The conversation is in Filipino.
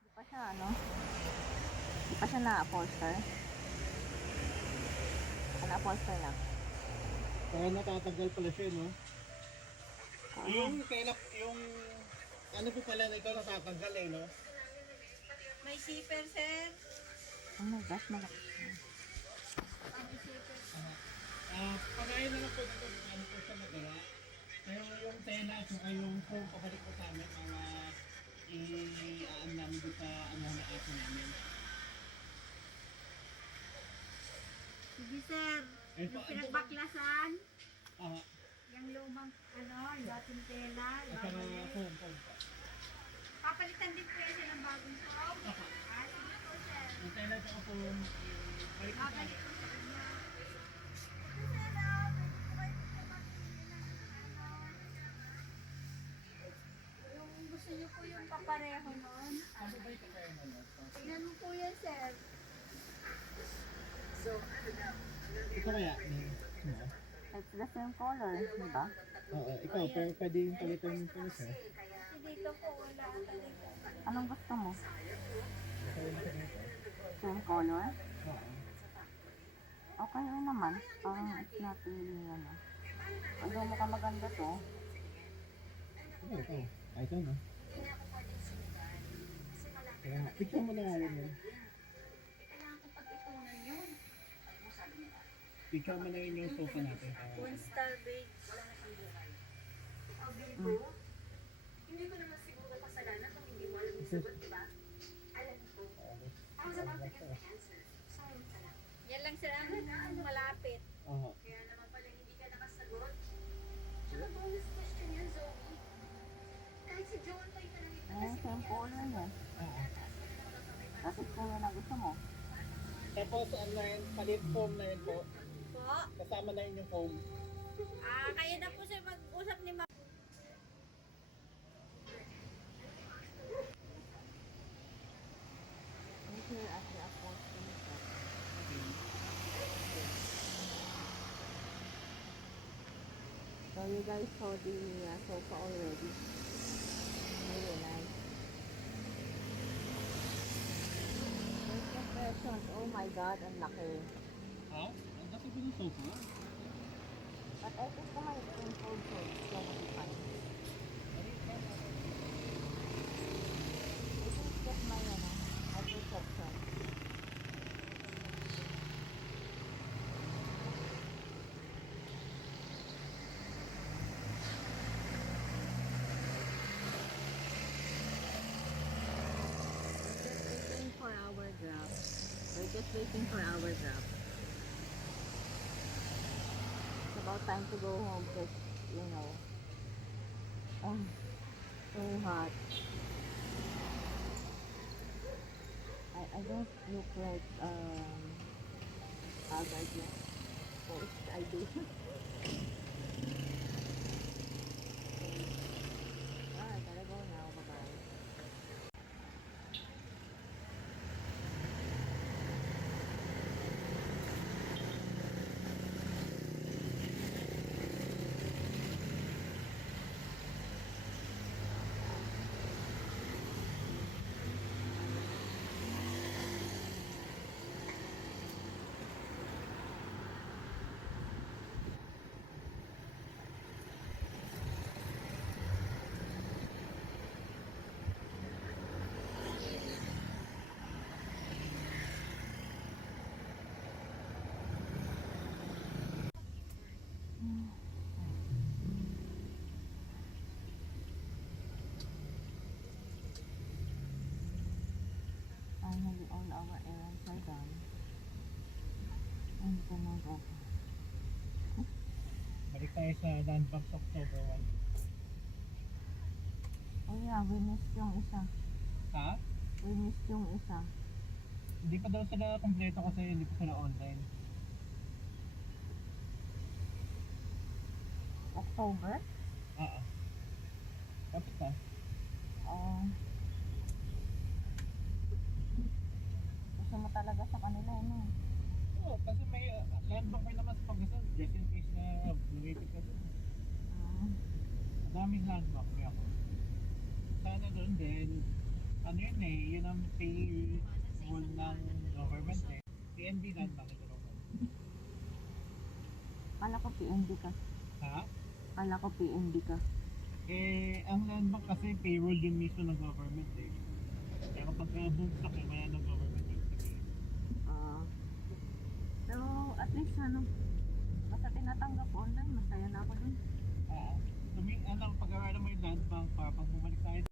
Di pa siya, ano? Di pa siya na-upholster? Na-upholster na. Kaya natatanggal pala siya, no? Yung ano po pala na ito natatanggal eh, no? May zipper, sir. Oh my gosh, malaki. May zipper. Pagayin na lang po dito ano po siya magawa. Kaya yung tela at saka yung foam pabalik po sa amin mga i-aan namin dito sa ano na aso namin. Sige, sir. Ayun po, Yung pinagbaklasan, Ah, yung lumang, yung dating tela, at saka foam po. papalitan din po yan siya ng bagong foam. Ako. Sige po, sir. Yung tela at saka foam, balik po sa Babalik amin. po sa inyo. Yung gusto niyo po yung papareho nun. Ano ba yung kaya mo? Tingnan mo po yan, sir. Ito kaya? No? It's the same color, di ba? Oo, ikaw, pwede yung palitan po siya. Kasi dito po wala talaga. Anong gusto mo? Kaya na siya dito. Same color? Oo. Okay rin naman. Parang it's not really, ano. Although mukhang maganda to. Ito. Ay, ito no? Kaya nga, picture mo na nga yun. Picture mo na yun yung sofa natin. One star beige. Hindi ko naman siguro kasalanan kung hindi mo alam yung sagot, di ba? Alam ko. I was about to get the answer. Sayang ka lang. Yan lang sir ang malapit. Oo. Kaya naman pala hindi ka nakasagot. Tsaka bonus question yan, Zoe. Kahit si Joan pa yung tanongin ka Eh, kasi same color yan. Oo. Kasi kung yun ang gusto mo. Tapos, ano na yun, palit foam na yun po. Po. Kasama na yun yung foam. Kayo na po sir mag-usap ni Ma. Here at the upholstery shop. So you guys saw the sofa already. Really nice. First impressions, oh my god, ang laki. Ha? Ang kasi ko yung sofa. But I think naman it's in cold, so it's gonna be fine. I think that's my, at reception. Waiting for our grab. We're just waiting for our grab. It's about time to go home because, so hot. I don't look like haggard yet. But I do. I gotta go now. Bye-bye. Finally, all our errands are done. And we can now go. Balik tayo sa Landmarks October 1. Oh yeah, we missed yung isa. Ha? We missed yung isa. Hindi pa daw sila kompleto kasi hindi pa sila online. October? Oo. Tapos na. Gusto mo talaga sa kanila, Oo, kasi may landmark may naman sa Pangasinan. Just in case na lumipit ka doon. Ah. Ang daming landmark may ako. sana doon din, ano yun eh, yun ang payroll ng government eh. PNB na ang nakitulungan. Kala ko PNB ka. Ha? Kala ko PNB ka. Eh, ang land bank kasi payroll yun mismo ng government eh. Kaya kapag bumagsak eh, wala ng government yung sabihin. Ah. Pero at least ano, basta tinatanggap online, masaya na ako dun. Pag-aralan mo yung land bank para pag bumalik tayo